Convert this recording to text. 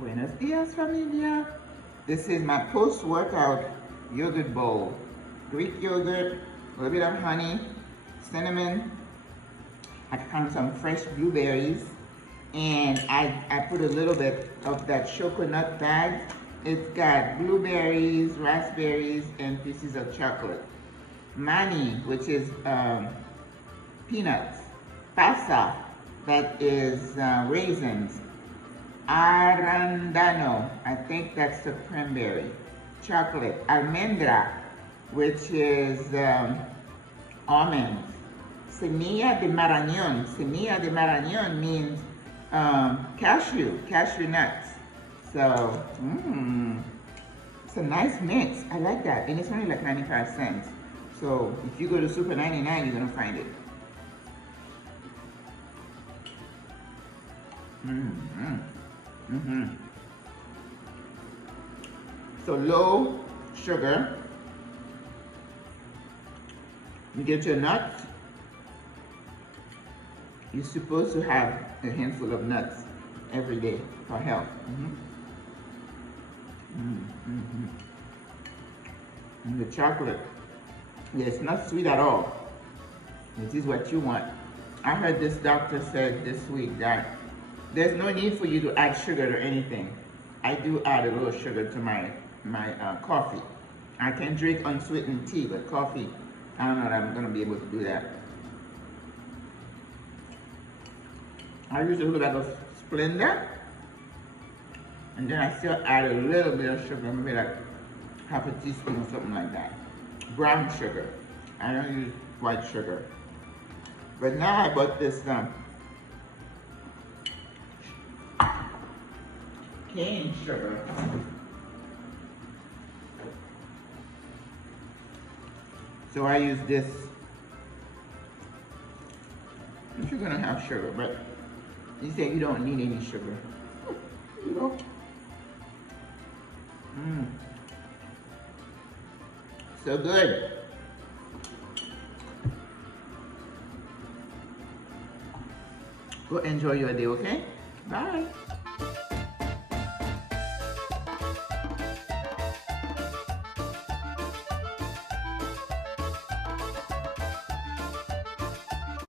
Buenos dias, familia. This is my post-workout yogurt bowl. Greek yogurt, a little bit of honey, cinnamon. I found some fresh blueberries, and I put a little bit of that coconut bag. It's got blueberries, raspberries, and pieces of chocolate. Mani, which is peanuts. Pasa, that is raisins. Arandano, I think that's the cranberry. Chocolate. Almendra, which is almonds. Semilla de marañón. Semilla de marañón means cashew nuts. So, it's a nice mix. I like that. And it's only like 95 cents. So, if you go to Super 99, you're going to find it. So low sugar. You get your nuts. You're supposed to have a handful of nuts every day for health. And the chocolate, yeah, it's not sweet at all. This is what you want. I heard this doctor said this week that there's no need for you to add sugar to anything. I do add a little sugar to my coffee. I can drink unsweetened tea, but coffee, I don't know that I'm gonna be able to do that. I use a little bit of Splenda, and then I still add a little bit of sugar, maybe like half a teaspoon or something like that. Brown sugar. I don't use white sugar. But now I bought this cane sugar. So I use this if you're gonna have sugar, but you say you don't need any sugar. You know? So good. Go enjoy your day, okay? Bye.